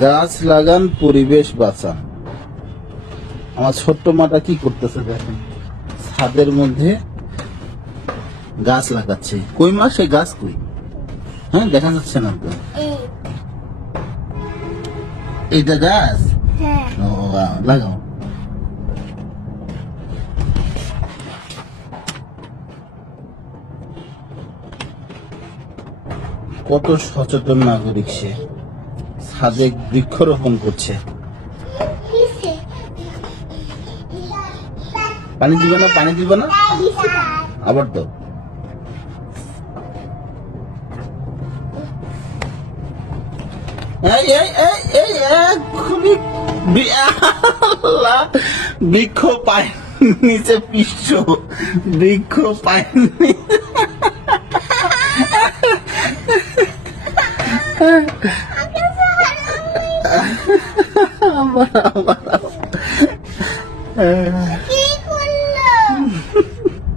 গাছ লাগান পরিবেশ বাঁচান। আমার ছোট্ট মাটা কি করতেছে দেখেন। ছাদের মধ্যে গাছ লাগাচ্ছে। কই মা সে গাছ কই? হ্যাঁ দেখা যাচ্ছে না তো। এইটা গাছ? হ্যাঁ। ও লাগাও। কত সচেতন নাগরিক সে। ছাদে বৃক্ষরোপণ করছে। পানি দিবে না পানি দিবে না? আবার তো এই এই এই এই এক্ষুনি বি- আল্লাহ, বৃক্ষ পায় নিচে পিষ্ট বৃক্ষ পায় নিচে আবার, আবার, আবার।